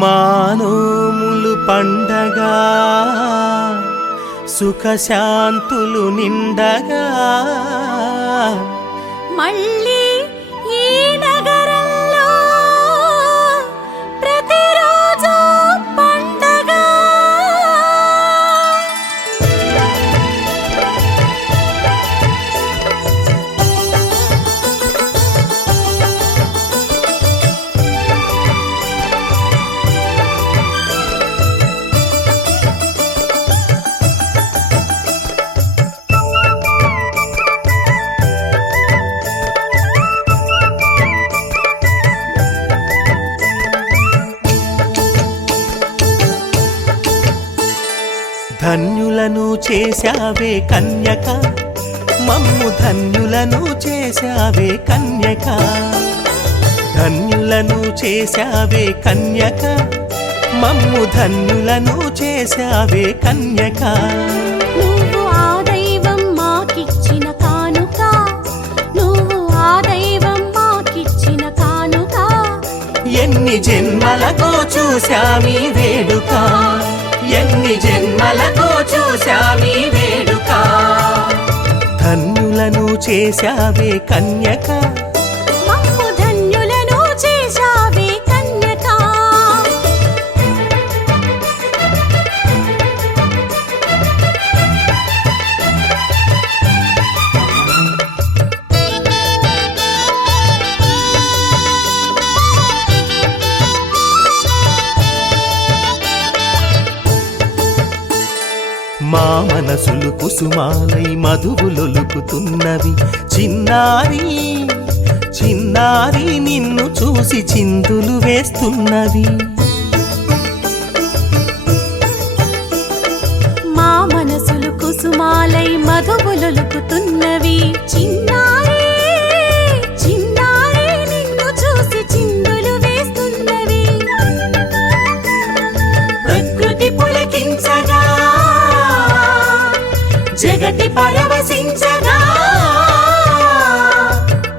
మానోములు పండగా సుఖశాంతులు నిండగా మళ్ళీ ఈ నగరంలో ప్రతిరోజు పండగ. ధన్యులను చేశావే కన్యక, మమ్ము ధన్యులను చేశావే కన్యక. ధన్యులను చేశావే కన్యక, మమ్ము ధన్యులను చేశావే కన్యక. నువ్వు ఆ దైవం మాకిచ్చిన కానుక, నువ్వు ఆ దైవం మాకిచ్చిన కానుక. ఎన్ని జన్మలకో చూశామీ వేడుక, ఎన్ని జన్మలకో చూశామీ వేడుక. ధన్యులను చేశావే కన్యక, మమ్ము ధన్యులను చేశావే కన్యక. మా మనసులు కుసుమాలై మధువులొలుకుతున్నవి. చిన్నారి చిన్నారి నిన్ను చూసి చిందులు వేస్తున్నవి. మా మనసులు కుసుమాలై మధువులొలుకుతున్నవి. చిన్నారి చిన్నారి నిన్ను చూసి చిందులు వేస్తున్నవి. ప్రకృతి పులకించగా జగతి పరవశించగా,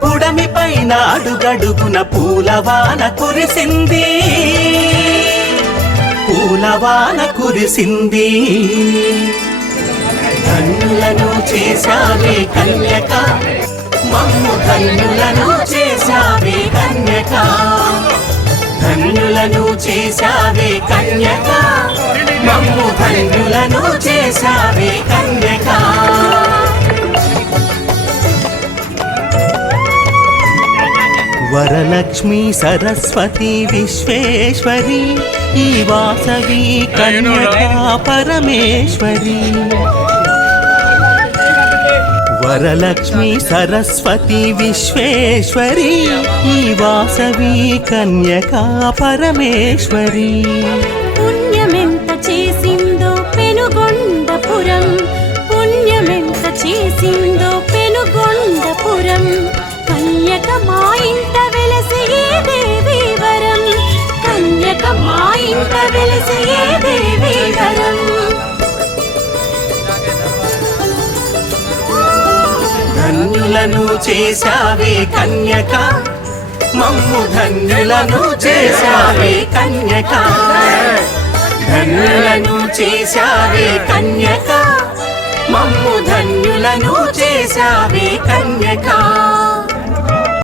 పుడమి పైన అడుగడుగున పూలవాన కురిసింది, పూలవాన కురిసింది. ధన్యులను చేశావే కన్యక, మమ్ము ధన్యులను చేశావే కన్యక. ధన్యులను చేశావే కన్యక, మమ్ము ధన్యులను చేశావే కన్యక. వరలక్ష్మి సరస్వతి విశ్వేశ్వరి, ఈ వాసవి కన్యకా పరమేశ్వరి. వరలక్ష్మి సరస్వతి విశ్వేశ్వరి, ఈ వాసవి కన్యకా పరమేశ్వరి. పుణ్యమెంత చేసిందో పెనుగొండపురం, పుణ్యమెంత చేసిందో పెనుగొండపురం. కన్యక మా ఇంట వెలసి ఏ దేవి వరం, కన్యక మా ఇంట వెలసి ఏ దేవి వరం. ధన్యులను చేశావే కన్యక, మమ్ము ధన్యులను చేశావే కన్యక. ధన్యులను చేశావే కన్యక, మమ్ము ధన్యులను చేశావే కన్యక.